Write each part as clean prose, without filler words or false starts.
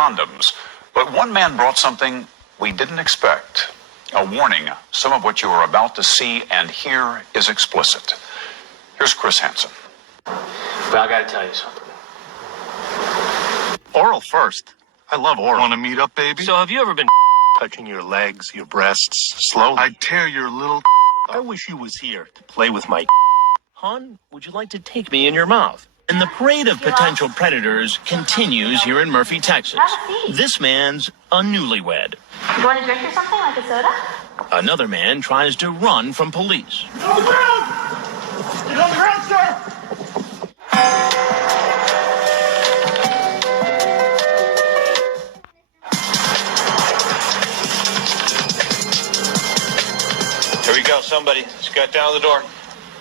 condoms. But one man brought something we didn't expect. A warning, some of what you are about to see and hear is explicit. Here's Chris Hansen. But I gotta tell you something. Oral first. I love oral. Want to meet up, baby? So have you ever been Touching your legs, your breasts, slowly. I'd tear your little... I wish you was here to play with my... Hon, would you like to take me in your mouth? And the parade of potential predators continues here in Murphy, Texas. This man's a newlywed. You want a drink or something, like a soda? Another man tries to run from police. Get on the ground, sir! Here we go, somebody. Just got down the door.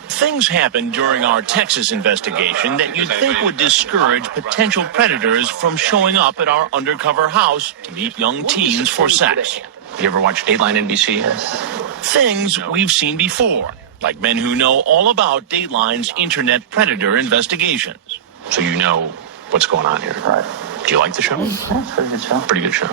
Things happened during our Texas investigation that you'd think would discourage potential predators from showing up at our undercover house to meet young teens for sex. You ever watch Dateline NBC? Things we've seen before, like men who know all about Dateline's internet predator investigations. So you know what's going on here. Right. Do you like the show? That's a pretty good show. Pretty good show.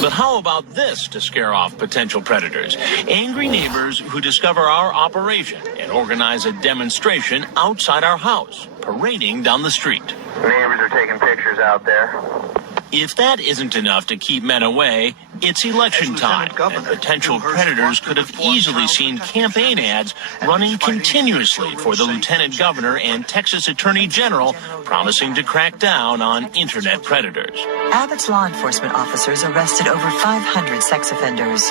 But how about this to scare off potential predators? Angry neighbors who discover our operation and organize a demonstration outside our house, parading down the street. Neighbors are taking pictures out there. If that isn't enough to keep men away, it's election time, and potential predators could have easily seen campaign ads running continuously for the lieutenant governor and Texas attorney general promising to crack down on internet predators. Abbott's law enforcement officers arrested over 500 sex offenders.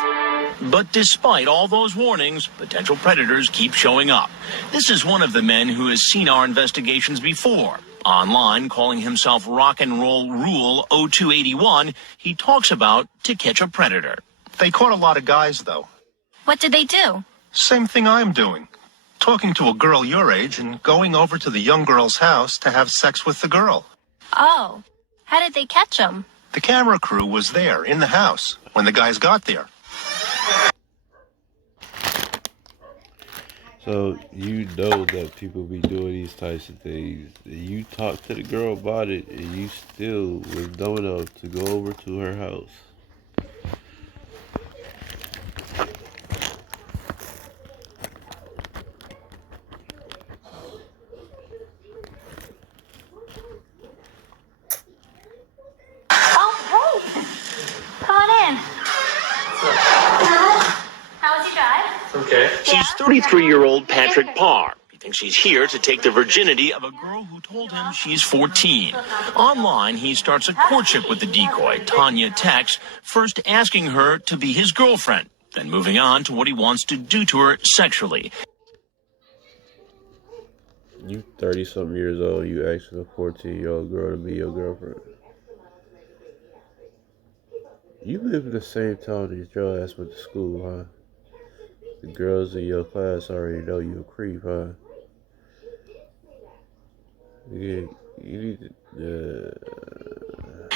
But despite all those warnings, potential predators keep showing up. This is one of the men who has seen our investigations before. Online, calling himself Rock and Roll Rule 0281, he talks about To Catch a Predator. They caught a lot of guys, though. What did they do? Same thing I'm doing. Talking to a girl your age and going over to the young girl's house to have sex with the girl. Oh, how did they catch them? The camera crew was there in the house when the guys got there. So you know that people be doing these types of things. You talk to the girl about it, and you still was dumb enough to go over to her house. Oh, hey! Come on in. How was your drive? Okay. She's 33-year-old Patrick Parr. He thinks he's here to take the virginity of a girl who told him she's 14. Online, he starts a courtship with the decoy, Tanya Tex, first asking her to be his girlfriend, then moving on to what he wants to do to her sexually. You 30-something years old, you asking a 14-year-old girl to be your girlfriend. You live in the same town as your ass went to school, huh? The girls in your class already know you a creep, huh? You need to...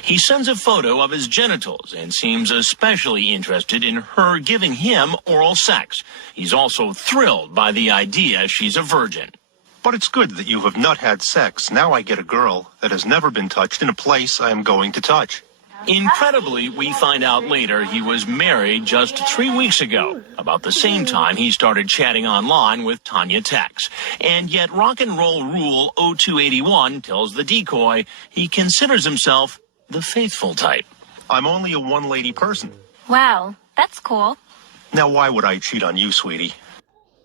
He sends a photo of his genitals and seems especially interested in her giving him oral sex. He's also thrilled by the idea she's a virgin. But it's good that you have not had sex. Now I get a girl that has never been touched in a place I am going to touch. Incredibly, we find out later he was married just 3 weeks ago, about the same time he started chatting online with Tanya Tex. And yet Rock and Roll Rule 0281 tells the decoy he considers himself the faithful type. I'm only a one-lady person. Wow, that's cool. Now why would I cheat on you, sweetie?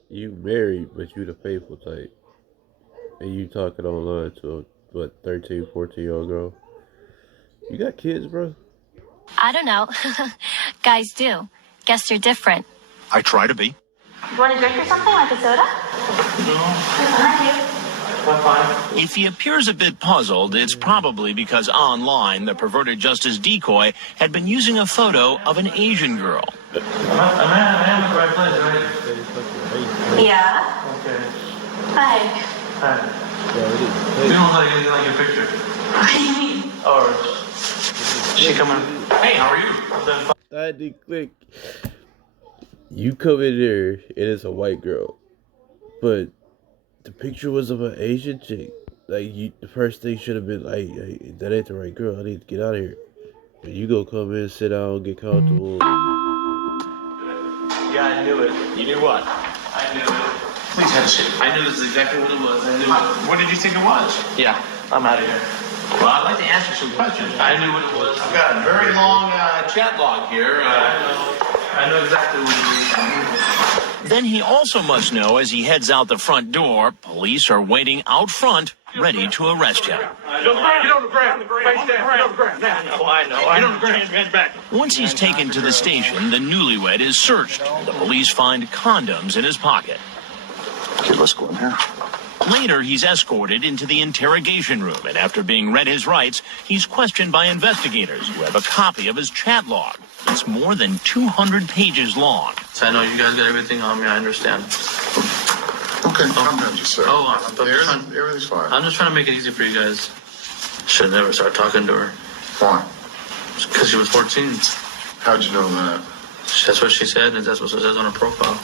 You married, but you the faithful type. And you talking online to a, 13, 14-year-old girl? You got kids, bro? I don't know. Guys do. Guess you're different. I try to be. You want a drink or something, like a soda? No. If he appears a bit puzzled, it's probably because online the perverted Justice decoy had been using a photo of an Asian girl. I'm at the right place, right? Yeah? Okay. Hi. Hi. You don't look anything like your picture. What do you mean? Or she coming? Hey, how are you? I did click. You come in there and it's a white girl, but the picture was of an Asian chick. Like the first thing should have been like, hey, that ain't the right girl. I need to get out of here. When you go come in, sit down, get comfortable. Yeah, I knew it. You knew what? I knew it. Please have a seat. I knew this is exactly what it was. I knew it. What did you think it was? Yeah, I'm out of here. Well, I'd like to ask you some questions. I knew what it was. I've got a very long chat log here. I know exactly what it is. Then he also must know as he heads out the front door, police are waiting out front, ready to arrest him. Get on the ground. Face down. Get on the ground. Now. I know. Get on the ground. Hands back. Once he's taken to the station, the newlywed is searched. The police find condoms in his pocket. Kid, let's go in here. Later, he's escorted into the interrogation room, and after being read his rights, he's questioned by investigators who have a copy of his chat log. It's more than 200 pages long. So I know you guys got everything on me. I understand. Okay, calm down just a second. Oh, I'm just Everything's fine. I'm just trying to make it easy for you guys. Should have never started talking to her. Why? Because she was 14. How'd you know that? That's what she said, and that's what it says on her profile.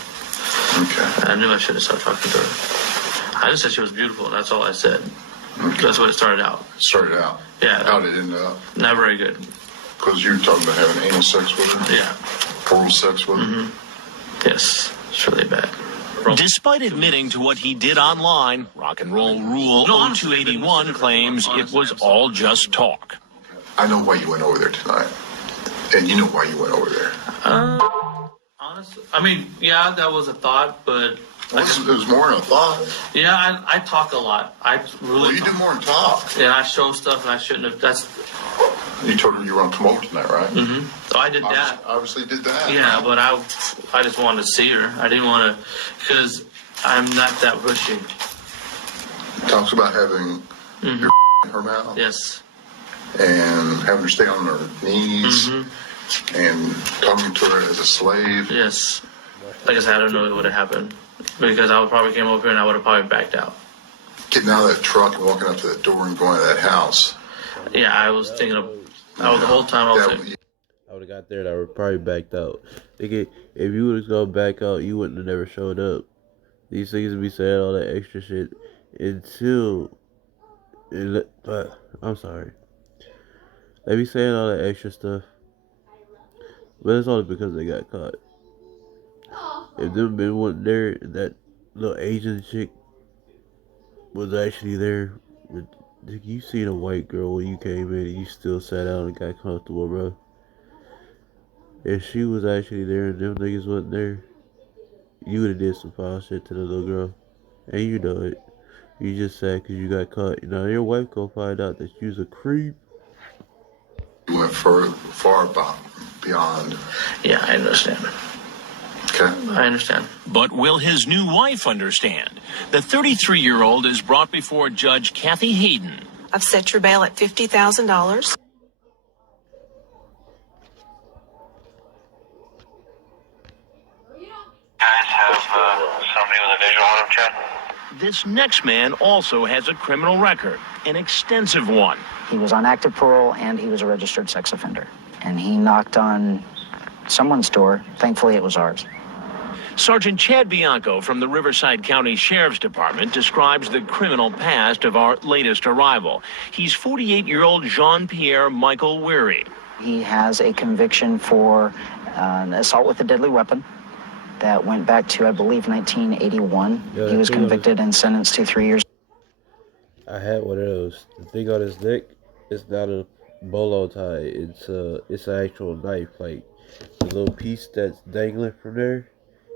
Okay. I knew I should have started talking to her. I just said she was beautiful. That's all I said. Okay. That's what it started out. Started out. Yeah. How did it end up? Not very good. Because you were talking about having anal sex with her? Yeah. Oral sex with her? Yes. It's really bad. Despite admitting to what he did online, Rock and Roll Rule 0281 claims it was all just talk. I know why you went over there tonight. And you know why you went over there. Honestly, I mean, yeah, that was a thought, but It was more than a thought. yeah, I talk a lot. I really Well, you do more than talk. and I show stuff and I shouldn't have. That's You told her you were on promote tonight, right? so I did that. Obviously did that. Yeah, but I just wanted to see her. I didn't want to because I'm not that pushy. Talks about having your in her mouth. Yes. And having her stay on her knees and talking to her as a slave. Yes. Like I said, I don't know what would have happened because I would probably came over here and I would have probably backed out. Getting out of that truck and walking up to that door and going to that house. Yeah, I was thinking of. I was the whole time I was like, I would have got there and I would probably backed out. If you would have gone back out, you wouldn't have never showed up. These things be saying all that extra shit until. I'm sorry. They be saying all that extra stuff, but it's only because they got caught. If them men wasn't there, that little Asian chick was actually there. You seen a white girl when you came in and you still sat down and got comfortable, bro. If she was actually there and them niggas wasn't there, you would have did some foul shit to the little girl. And you know it. You just sad because you got caught. Now your wife gonna find out that you's a creep. You went far beyond. yeah, I understand. Okay. I understand. But will his new wife understand? The 33-year-old is brought before Judge Kathy Hayden. I've set your bail at $50,000. Guys have somebody with a visual on him, Chad? This next man also has a criminal record, an extensive one. He was on active parole and he was a registered sex offender. And he knocked on someone's door. Thankfully, it was ours. Sergeant Chad Bianco from the Riverside County Sheriff's Department describes the criminal past of our latest arrival. He's 48-year-old Jean-Pierre Michael Weary. He has a conviction for an assault with a deadly weapon that went back to, I believe, 1981. Yeah, he was convicted and sentenced to 3 years. I had one of those. The thing on his neck, it's not a bolo tie. It's an actual knife. Like the little piece that's dangling from there,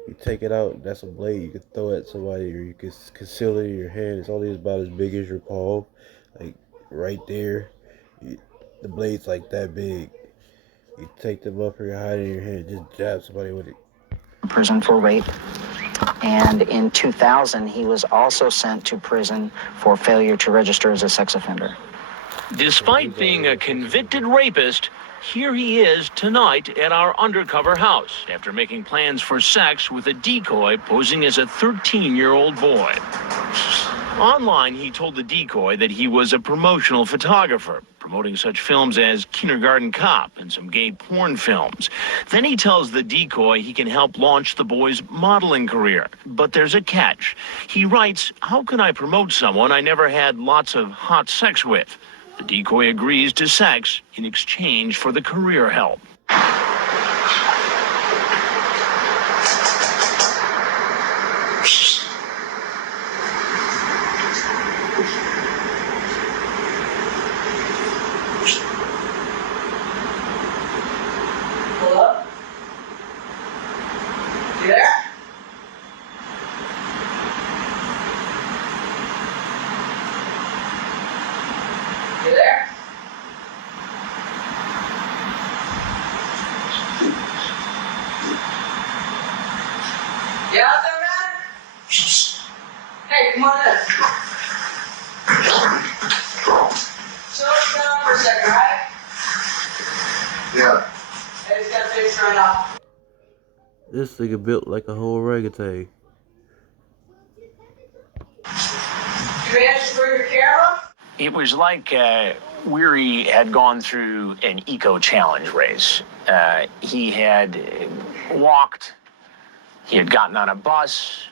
you take it out. That's a blade. You can throw at somebody, or you can conceal it in your hand. It's only about as big as your palm, like right there. The blade's like that big. You take them up or you hide it in your hand. Just jab somebody with it. Prison for rape. And in 2000, he was also sent to prison for failure to register as a sex offender. Despite being a convicted rapist, here he is tonight at our undercover house after making plans for sex with a decoy posing as a 13-year-old boy. Online, he told the decoy that he was a promotional photographer, promoting such films as Kindergarten Cop and some gay porn films. Then he tells the decoy he can help launch the boy's modeling career. But there's a catch. He writes, "How can I promote someone I never had lots of hot sex with?" The decoy agrees to sex in exchange for the career help. Hello? You there? You there? You out there, man? Hey, come on in. Slow it down for a second, right? Yeah. I just gotta fix right now. This nigga built like a whole orangutan. You managed to bring your camera? It was like Weary had gone through an eco challenge race. He had walked, he had gotten on a bus,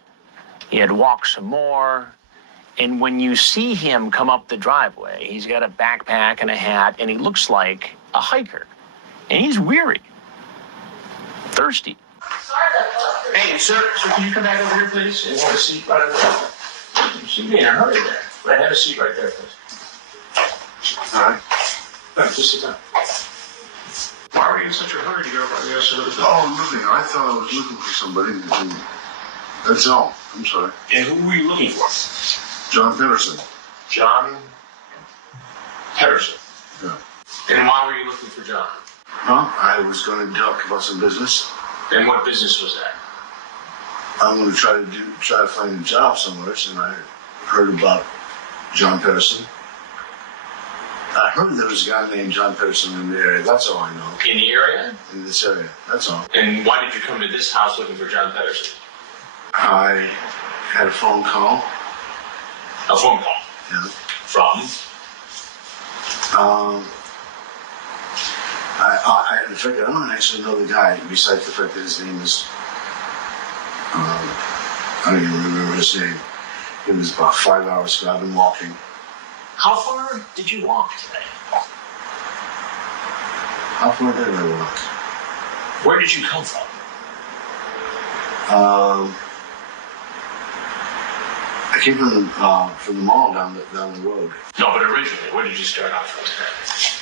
he had walked some more. And when you see him come up the driveway, he's got a backpack and a hat, and he looks like a hiker. And he's weary, thirsty. Sorry, that Hey, sir, can you come back over here, please? And have a seat right over there. You seem to be in a hurry there. Right, have a seat right there, please. All right. No, just sit down. Why were you in such a hurry to go over the other side of the building? Oh, nothing. I thought I was looking for somebody. That's all. I'm sorry. And who were you looking for? John Pedersen. John Pedersen. Yeah. And why were you looking for John? Huh? I was going to talk about some business. And what business was that? I'm going to try to find a job somewhere, and I heard about John Pedersen. I heard there was a guy named John Pedersen in the area. That's all I know. In the area? In this area. That's all. And why did you come to this house looking for John Pedersen? I had a phone call. A phone call? Yeah. From? In fact, I don't actually know the guy, besides the fact that his name is, I don't even remember his name. It was about 5 hours ago. I've been walking. How far did you walk today? How far did I walk? Where did you come from? I came from the mall down the road. No, but originally, where did you start off from today?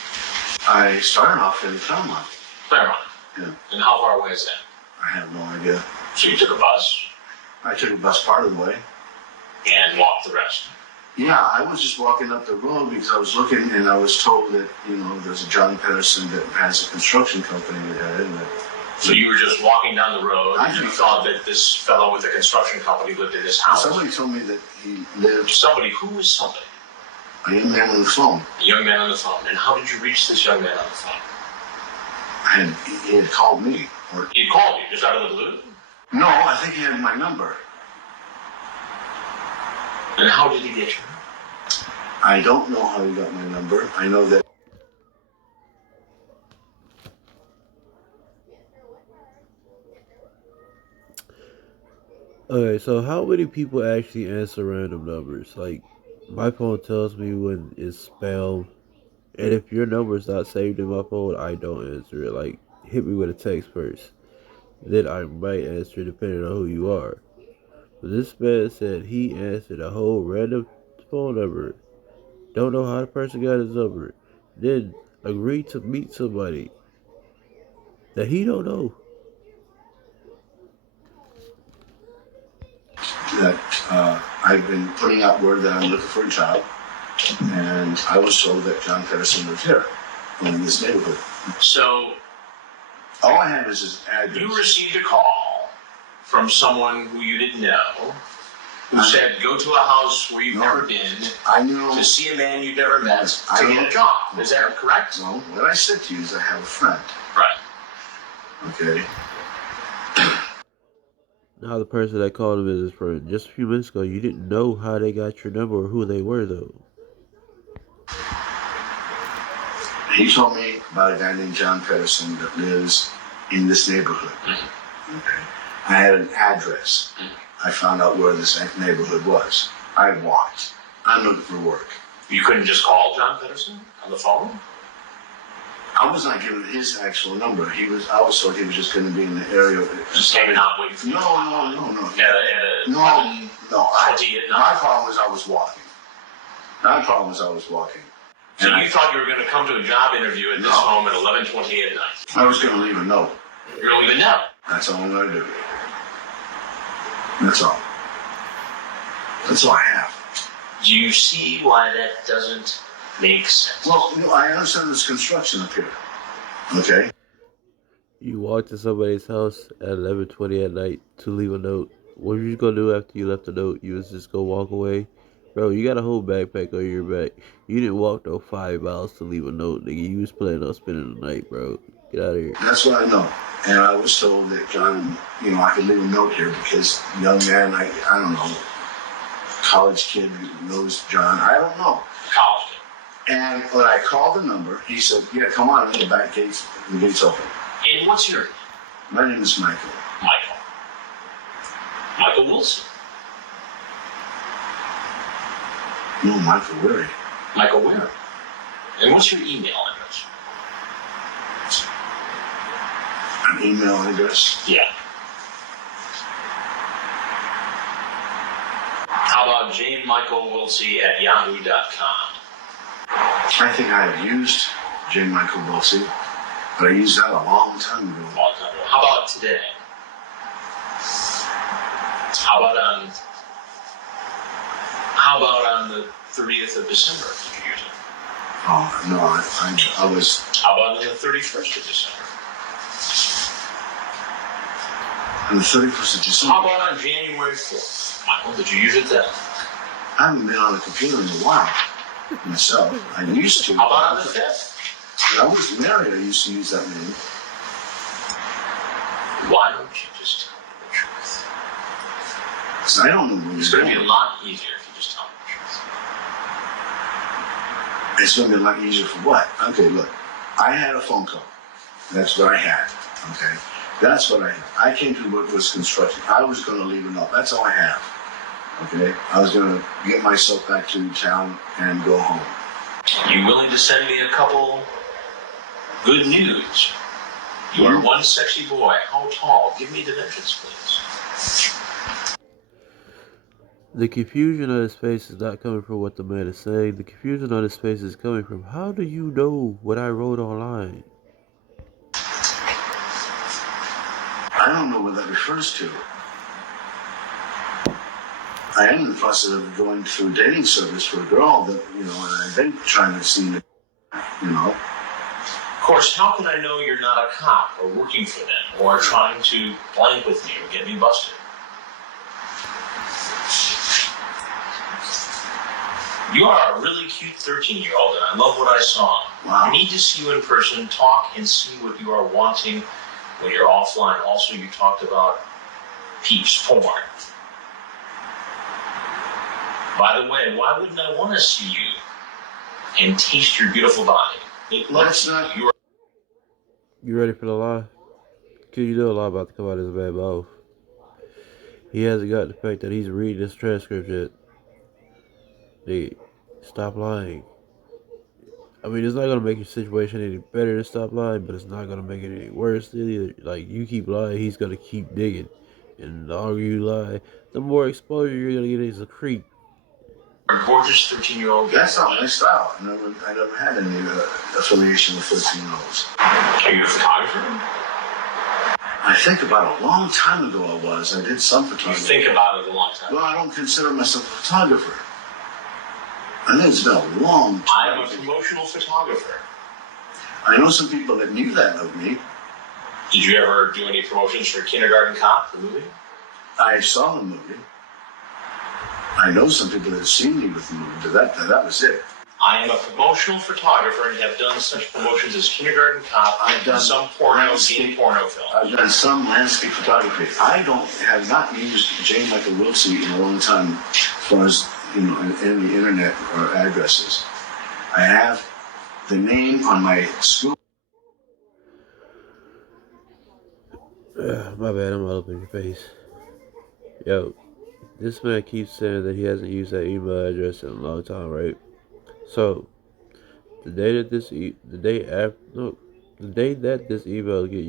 I started off in Claremont. Claremont. Yeah. And how far away is that? I have no idea. So you took a bus I took a bus part of the way. and walked the rest? Yeah, I was just walking up the road because I was looking and I was told that, there's a John Pedersen that has a construction company that had it. So you were just walking down the road I and you just- thought that this fellow with the construction company lived in this house. Somebody told me that he lived, Somebody, who was somebody? a young man on the phone. A young man on the phone. And how did you reach this young man on the phone? He had called me. Or He called you just out of the blue? no, I think he had my number. And how did he get you? I don't know how he got my number. I know that Okay, so how many people actually answer random numbers? Like, my phone tells me when it's spammed, and if your number is not saved in my phone, I don't answer it. Like, hit me with a text first. Then I might answer depending on who you are. But this man said he answered a whole random phone number. Don't know how the person got his number. Then agreed to meet somebody that he don't know. I've been putting out word that I'm looking for a job, and I was told that John Pedersen lived here, in this neighborhood. So All I have is his address. you received a call from someone who you didn't know, who said, go to a house where you've never been, I knew. to see a man you've never met, I to know. get a job. Is that correct? No, what I said to you is I have a friend. Right. Okay. Now the person that called him is his friend. Just a few minutes ago, you didn't know how they got your number or who they were, though. He told me about a guy named John Pedersen that lives in this neighborhood. Okay. I had an address. I found out where this neighborhood was. I walked. I'm looking for work. You couldn't just call John Pedersen on the phone? I was not given his actual number. I was told he was just going to be in the area. Just hanging out waiting for you? No. At a No. 20 at My night. problem was I was walking. So And you thought you were going to come to a job interview at this No. home at 11:28 at night? I was going to leave a note. You're going to leave a note. That's all I'm going to do. That's all. That's all I have. Do you see why that doesn't make sense? Well, I understand there's construction up here. Okay? You walked to somebody's house at 11:20 at night to leave a note. What were you gonna do after you left the note? You was just gonna walk away? Bro, you got a whole backpack on your back. You didn't walk no 5 miles to leave a note, nigga. You was planning on spending the night, bro. Get out of here. That's what I know. And I was told that John, I could leave a note here because young man, I don't know, college kid knows John. I don't know. College kid. And when I called the number, he said, yeah, come on, the back gates, the gate's open. And what's your name? My name is Michael. Michael Wilson. No, Michael Weary. Michael Ware. And what's your email address? An email address? Yeah. How about jmichaelwilsey@yahoo.com? I think I have used J. Michael Wilsey, but I used that a long time ago. How about today? How about on the 30th of December? Did you use it? Oh, no, I was... How about on the 31st of December? On the 31st of December? How about on January 4th? Michael, did you use it then? I haven't been on a computer in a while myself. I used to. How about on the 5th? When I was married, I used to use that name. Why don't you just tell me the truth? Because I don't know when It's going to be a lot easier if you just tell me the truth. It's going to be a lot easier for what? Okay, look. I had a phone call. That's what I had. Okay? That's what I had. I came to work with construction. I was going to leave a note. That's all I have. Okay? I was going to get myself back to town and go home. You willing to send me a couple good news? You are one sexy boy. How tall? Give me dimensions, please. The confusion on his face is not coming from what the man is saying. The confusion on his face is coming from, how do you know what I wrote online? I don't know what that refers to. I am in the process of going through a dating service for a girl that, and I've been trying to see, Of course, how can I know you're not a cop or working for them or trying to blank with me or get me busted? You are a really cute 13-year-old, and I love what I saw. Wow. I need to see you in person, talk, and see what you are wanting when you're offline. Also, you talked about peeps, porn. By the way, why wouldn't I want to see you and taste your beautiful body? Let's not... You ready for the lie? Because you know a lot about to come out of his bad mouth. He hasn't got the fact that he's reading this transcript yet. Nigga, stop lying. I mean, it's not going to make your situation any better to stop lying, but it's not going to make it any worse either. Like, you keep lying, he's going to keep digging. And the longer you lie, the more exposure you're going to get as a creep. A gorgeous 13-year-old. That's not my style. I never had any affiliation with 13-year-olds. Are you a photographer? I think about a long time ago I was. I did some You photography. think about it a long time. Well, I don't consider myself a photographer. I think it's been a long time. I'm a promotional photographer. I know some people that knew that of me. Did you ever do any promotions for Kindergarten Cop, the movie? I saw the movie. I know some people that have seen me with the movie, but that was it. I am a promotional photographer and have done such promotions as Kindergarten Cop. I've done some gay porno film. I've done some landscape photography. I have not used J. Michael Wilsey in a long time as far as, in the internet or addresses. I have the name on my school. My bad, I'm all up in your face. Yo, this man keeps saying that he hasn't used that email address in a long time, right? So the day that this the day that this email address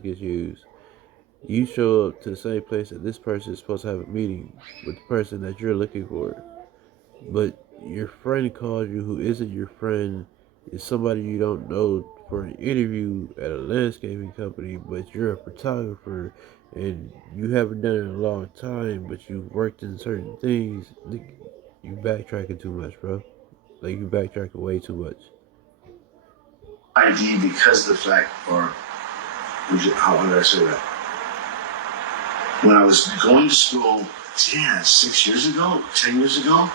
gets used, you show up to the same place that this person is supposed to have a meeting with the person that you're looking for. But your friend calls you who isn't your friend, is somebody you don't know, for an interview at a landscaping company, but you're a photographer and you haven't done it in a long time, but you've worked in certain things. You backtracking too much, bro. Like, you backtracking way too much. ID because the fact, or how did I say that? When I was going to school, 6 years ago, 10 years ago,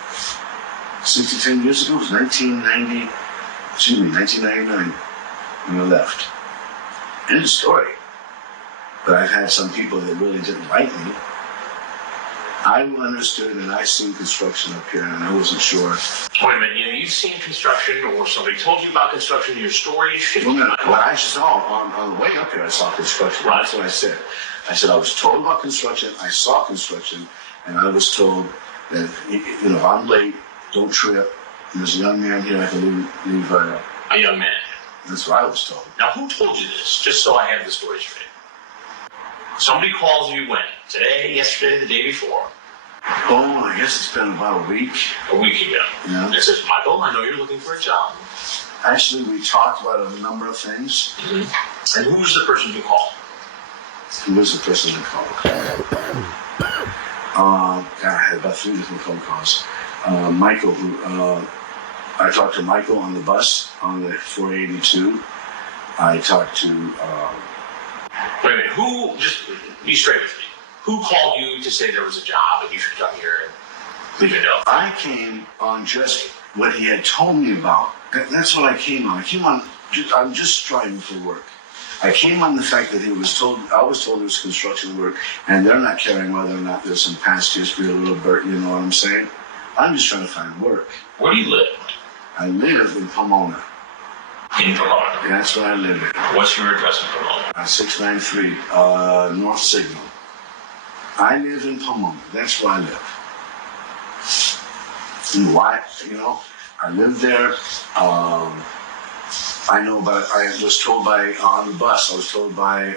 6 to 10 years ago, it was 1999 when I left. End of story. But I've had some people that really didn't like me. I understood and I seen construction up here and I wasn't sure. Wait a minute, you've seen construction or somebody told you about construction in your story? Well, I saw on the way up here, I saw construction. Right. That's what I said. I said I was told about construction, I saw construction, and I was told that, if I'm late, don't trip. There's a young man here, I can leave a young man? That's what I was told. Now, who told you this? Just so I have the story straight. Somebody calls you when? Today, yesterday, the day before? Oh, I guess it's been about a week. A week ago. Yeah. It says, Michael, I know you're looking for a job. Actually, we talked about a number of things. Mm-hmm. And who was the person who called? Who was the person who called? I had about 3 different phone calls. Michael, I talked to Michael on the bus on the 482. I talked to... Wait a minute, just be straight with me. Who called you to say there was a job and you should come here and leave a note? I came on just what he had told me about. That's what I came on. I'm just striving for work. I came on the fact that I was told it was construction work, and they're not caring whether or not there's some past history, a little bit, you know what I'm saying? I'm just trying to find work. Where do you live? I live in Pomona. In Pomona? Yeah, that's where I live in. What's your address in Pomona? 693 North Signal. I live in Pomona. That's where I live. And why? I live there. I know, but I was told on the bus. I was told by,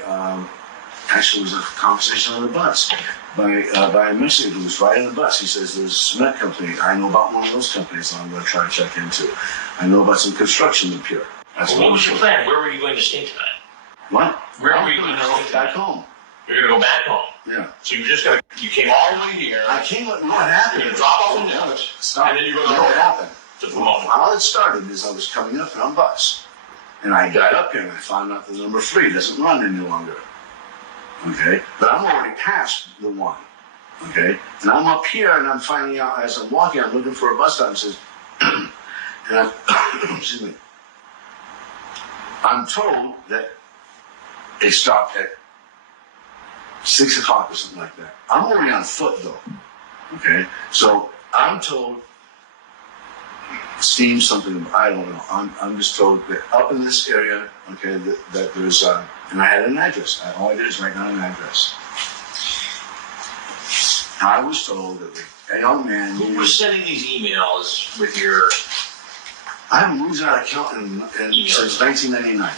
actually, it was a conversation on the bus by a Mexican who was riding the bus. He says there's a cement company. I know about one of those companies that I'm going to try to check into. I know about some construction up here. What was your plan? Where were you going to stay tonight? What? Where were you going to stay back home? You're going to go back home? Yeah. So you came all the way here. I came, what happened? You're going to drop off a note. Stop. And then you're going to go what happened? To Pomona. How it started is I was coming up on a bus. And I got up here and I found out the number 3 doesn't run any longer. Okay? But I'm already past the 1. Okay? And I'm up here and I'm finding out as I'm walking, I'm looking for a bus stop and says, excuse me. I'm told that it stopped at 6 o'clock or something like that. I'm already on foot though. Okay? So I'm told steam something, I don't know. I'm just told that up in this area, okay, that there's, and I had an address. All I did is write down an address. I was told that a young man... Who was sending these emails with your... I haven't moved out of account since 1999.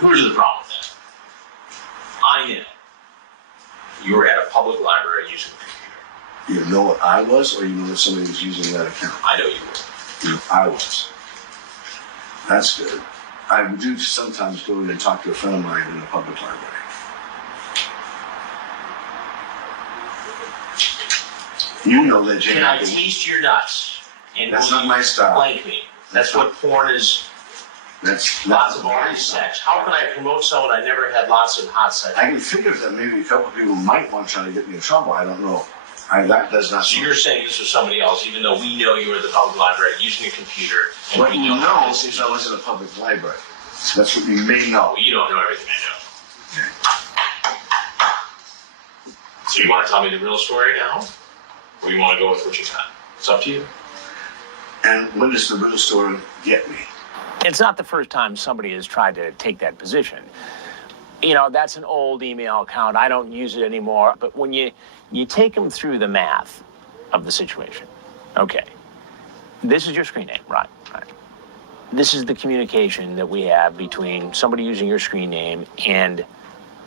Here's the problem with that. I know you were at a public library using a computer. You know what I was, or you know that somebody was using that account? I know you were. I was. That's good. I do sometimes go in and talk to a friend of mine in a public library. You know that Jane... Can I taste your nuts? And that's not my style. Blank me. That's what porn is. That's lots of orange sex. How can I promote someone I never had lots of hot sex? I can figure that maybe a couple of people might want to try to get me in trouble. I don't know. That does not. So you're saying this was somebody else, even though we know you were at the public library using a computer. And what you know is I was in a public library. That's what you may know. Well, you don't know everything I know. Okay. So you want to tell me the real story now? Or you want to go with what you got? It's up to you. And when does the real story get me? It's not the first time somebody has tried to take that position. That's an old email account. I don't use it anymore. But when you take them through the math, of the situation. Okay. This is your screen name, right? Right. This is the communication that we have between somebody using your screen name and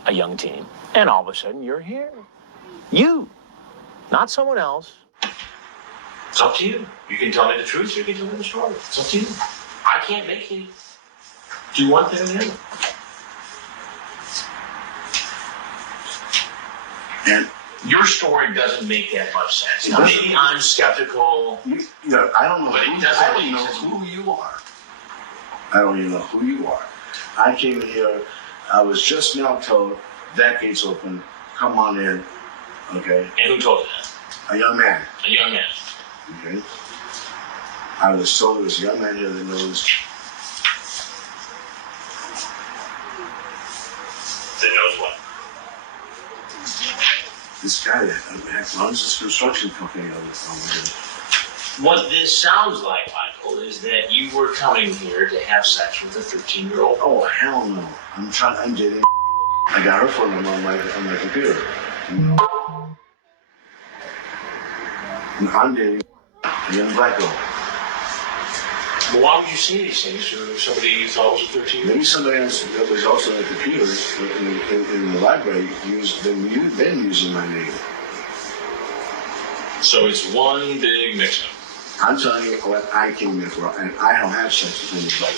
a young teen. And all of a sudden, you're here. You, not someone else. It's up to you. You can tell me the truth, or you can tell me the story. It's up to you. I can't make you do one thing or the other. And your story doesn't make that much sense. Now, maybe I'm skeptical. You know, I don't know. But it I doesn't don't make know sense. who you are. I don't even know who you are. I came here. I was just now told that gate's open. Come on in. Okay. And who told you that? A young man. A young man. Okay. I was told there's a young man here that knows. That knows what? This guy that runs this construction company over here. What this sounds like, Michael, is that you were coming here to have sex with a 13-year-old. Oh, hell no. I'm dating. I got her phone number on my computer. You know? And I'm dating a young black girl. Well, why would you say these things to somebody you thought was a 13-year-old? Maybe somebody else that was also at the computer in the library been using my name. So it's one big mix-up. I'm telling you what I came here for, and I don't have sex with anybody.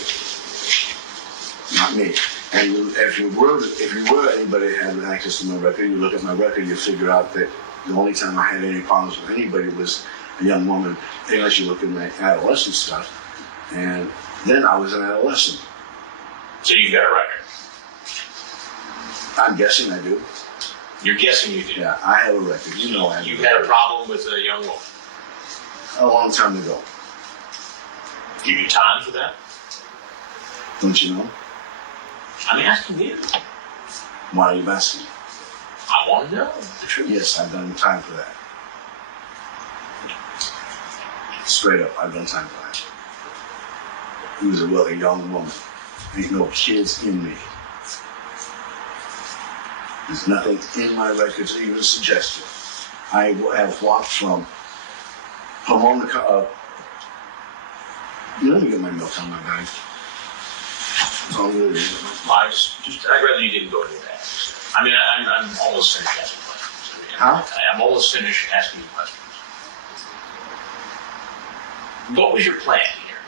Not me. And if you were anybody that had access to my record, you look at my record, you figure out that the only time I had any problems with anybody was a young woman, unless you look at my adolescent stuff. And then I was an adolescent. So you've got a record? I'm guessing I do. You're guessing you do? Yeah, I have a record. You know I have. You had a problem with a young woman? A long time ago. Give you time for that? Don't you know? I'm asking you. Why are you asking? I want to know the truth. Yes, I've done time for that. Straight up, I've done time for that. He was a young woman. Ain't no kids in me. There's nothing in my records that even suggest it. I have walked from Pomona. Let me get my milk on my bag. Oh, really? I'd rather you didn't go into that. I mean, I'm almost finished asking questions. Huh? I'm almost finished asking you questions. What was your plan here?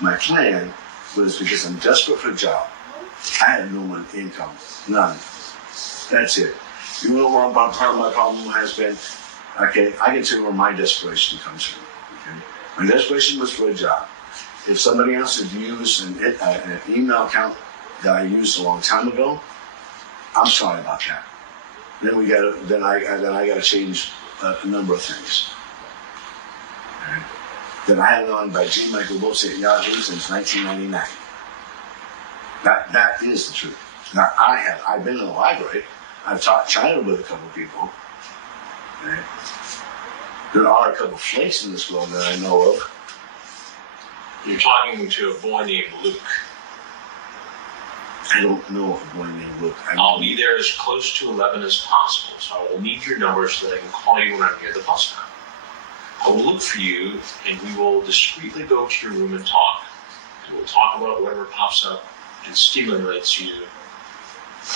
My plan was because I'm desperate for a job. I had no income, none. That's it. You know what part of my problem has been? Okay, I can tell you where my desperation comes from. Okay? My desperation was for a job. If somebody else had used an email account that I used a long time ago, I'm sorry about that. Then I got to change a number of things. Okay? Then I had it on by G. Michael Wilson at Yahoo since 1999. That is the truth. Now I've been in the library. I've taught China with a couple people. Okay? There are a couple flakes in this world that I know of. You're talking to a boy named Luke. I don't know of a boy named Luke. I'll be there as close to 11 as possible, so I will need your number so that I can call you when I'm near the bus stop. I will look for you, and we will discreetly go to your room and talk. We will talk about whatever pops up and stimulates you.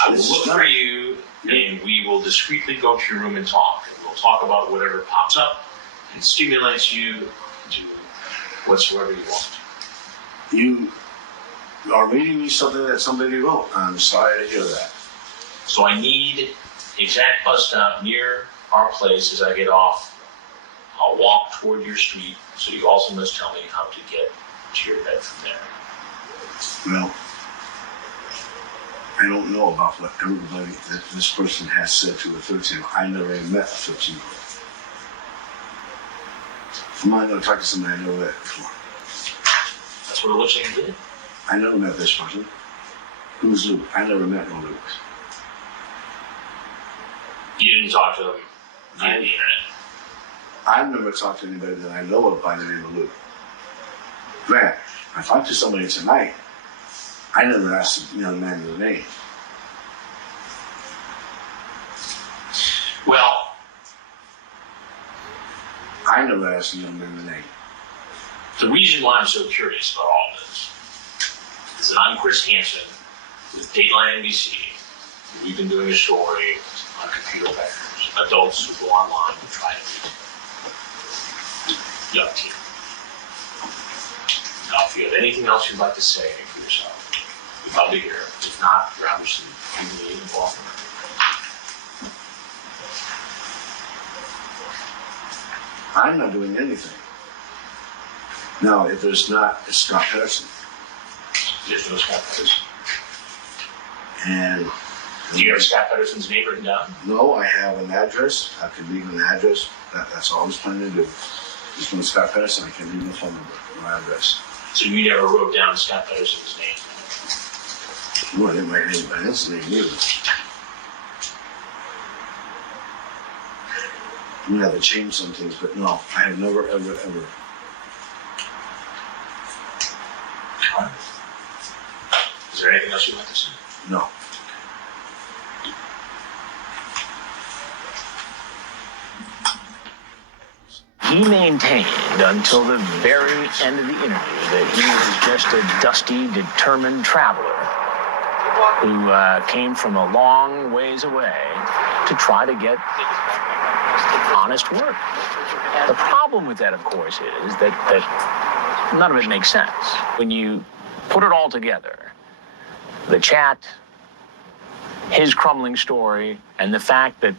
I will look for you, and we will discreetly go to your room and talk. And we'll talk about whatever pops up and stimulates you to whatsoever you want. You are reading me something that somebody wrote. I'm sorry to hear that. So I need exact bus stop near our place as I get off. I'll walk toward your street, so you also must tell me how to get to your bed from there. Well, I don't know about what everybody that this person has said to a 13-year-old. I never even met a 13-year-old. I'm not going to talk to somebody I never met before. That's what it looks like you did. I never met this person. Who's Luke? I never met no Luke. You didn't talk to them via the internet. I've never talked to anybody that I know of by the name of Luke. Man, I talked to somebody tonight. I never asked the young man his name. Well, never asked a young man the name. The reason why I'm so curious about all this is that I'm Chris Hansen with Dateline NBC. We've been doing a story on computer hackers, adults who go online and try to meet young teens. Now, if you have anything else you'd like to say for yourself, I'll be here. If not, you're obviously legally involved. I'm not doing anything. Now, if there's not, it's Scott Patterson. There's no Scott Patterson. And do you have Scott Patterson's name written down? no, I have an address. I could leave an address. That's all I was planning to do. Just when Scott Patterson, I can leave my phone number, my address. So you never wrote down Scott Patterson's name? No, I didn't write anybody else's name either. We have to change some things, but no, I have never, ever, ever. Is there anything else you'd like to say? No. He maintained until the very end of the interview that he was just a dusty, determined traveler who came from a long ways away to try to get honest work. The problem with that, of course, is that none of it makes sense. When you put it all together, the chat, his crumbling story, and the fact that,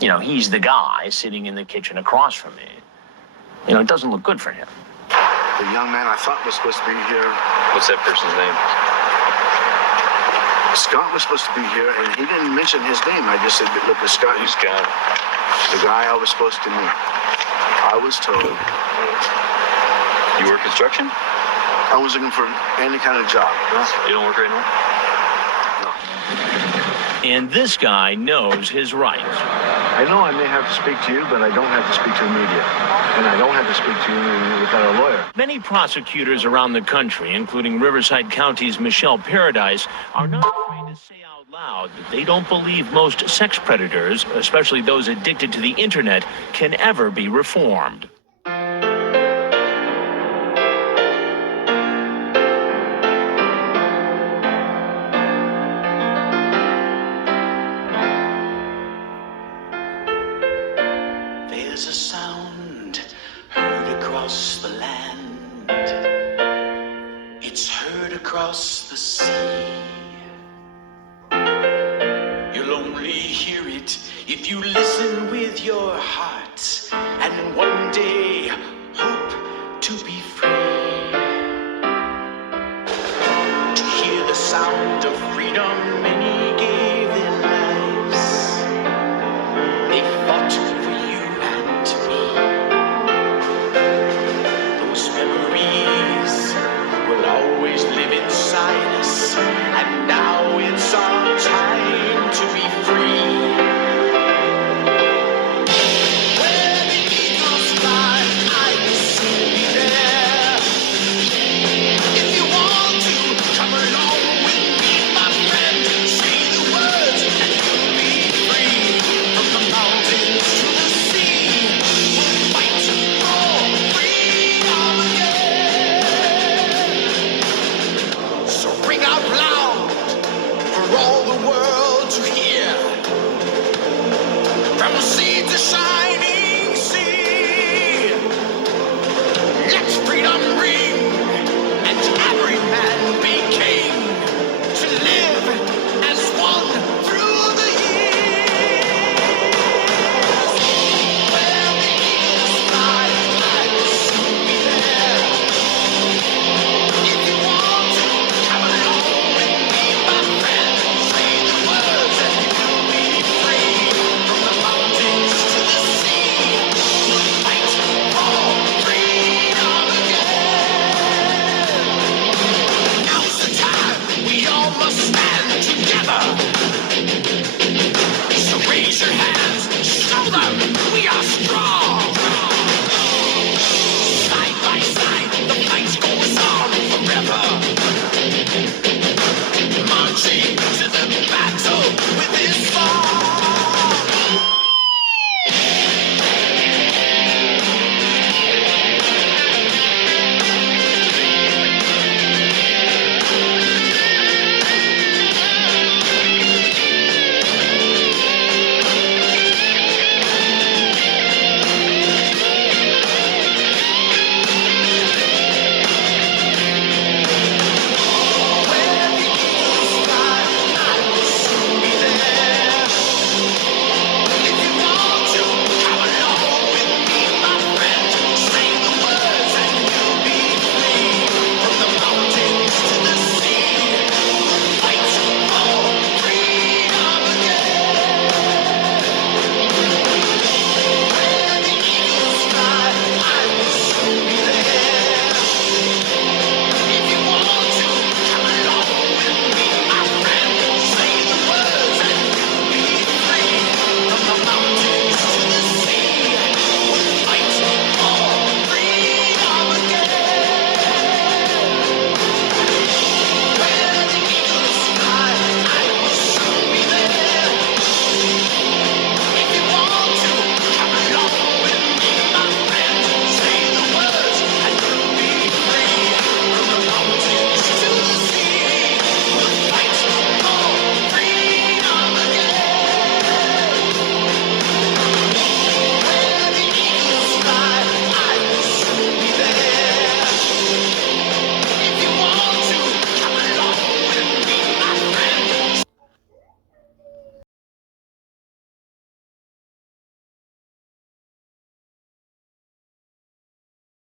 you know, he's the guy sitting in the kitchen across from me, you know, it doesn't look good for him. The young man I thought was supposed to be here. What's that person's name? Scott was supposed to be here, and he didn't mention his name. I just said, look, it's Scott. Who's Scott? The guy I was supposed to meet. I was told. You work construction? I was looking for any kind of job. You don't work right now? And this guy knows his rights. I know I may have to speak to you, but I don't have to speak to the media. And I don't have to speak to you without a lawyer. Many prosecutors around the country, including Riverside County's Michelle Paradise, are not afraid to say out loud that they don't believe most sex predators, especially those addicted to the internet, can ever be reformed. There's a sound heard across the land. It's heard across the sea. You'll only hear it if you listen with your heart, and one day hope to be free. To hear the sound of freedom, many gave their lives. They fought for you and me. Those memories will always live inside us, and now it's our time to be free. Where the eagles fly, I will soon be there. If you want to, come along with me, my friend. Say the words and you'll be free. From the mountains to the sea, we'll fight for freedom again. So ring out loud for all the world to hear. From sea to shining sea, let freedom ring, and every man be king.